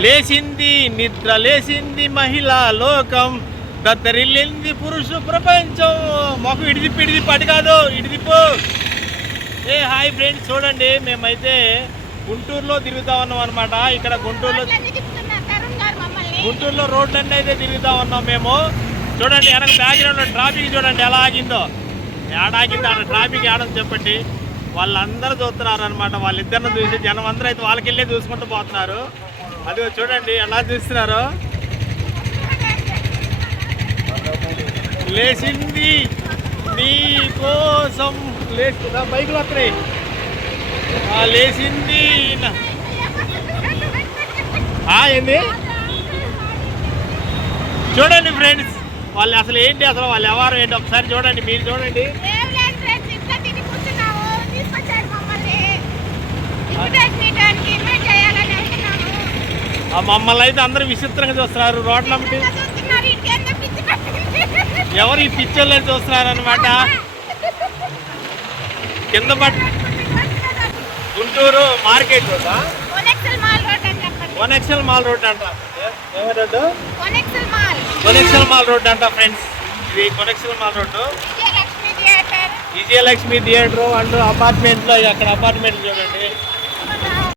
లేచింది నిద్ర లేచింది మహిళా లోకం, దద్దరిల్లింది పురుష ప్రపంచం. మాకు ఇడిదిప్పు అటు కాదు, ఇడిదిప్పు. హాయ్ ఫ్రెండ్స్, చూడండి మేమైతే గుంటూరులో తిరుగుతా ఉన్నాం అనమాట. ఇక్కడ గుంటూరులో రోడ్లన్నీ అయితే తిరుగుతా ఉన్నాం మేము. చూడండి వెనక బ్యాక్గ్రౌండ్లో ట్రాఫిక్ చూడండి ఎలా ఆగిందో. ఏడాగిందో అక్కడ ట్రాఫిక్ ఏడని చెప్పండి. వాళ్ళందరూ చూస్తున్నారు అనమాట. వాళ్ళిద్దరిని చూసి జనం అందరూ అయితే వాళ్ళకెళ్ళే చూసుకుంటూ పోతున్నారు. అది చూడండి ఎలా చూస్తున్నారు. లేచింది నీ కోసం, లేచిందా బైకులు వస్తున్నాయి. లేచింది ఏంది చూడండి ఫ్రెండ్స్, వాళ్ళు అసలు ఏంటి, అసలు వాళ్ళు ఎవరు ఏంటి ఒకసారి చూడండి. మీరు చూడండి. మమ్మల్ని అయితే అందరూ విచిత్రంగా చూస్తున్నారు రోడ్ల. ఎవరు ఈ పిక్చర్లను చూస్తున్నారు అనమాట. కింద గుంటూరు మార్కెట్ రోడ్డా, కొనెక్షన్ మాల్ రోడ్ అంట. ఏమి రోడ్డు? కొనెక్షన్ మాల్ రోడ్ అంట ఫ్రెండ్స్. ఇది connection mall road. Vijayalakshmi theatre and అపార్ట్మెంట్లో, అక్కడ అపార్ట్మెంట్లు చూడండి.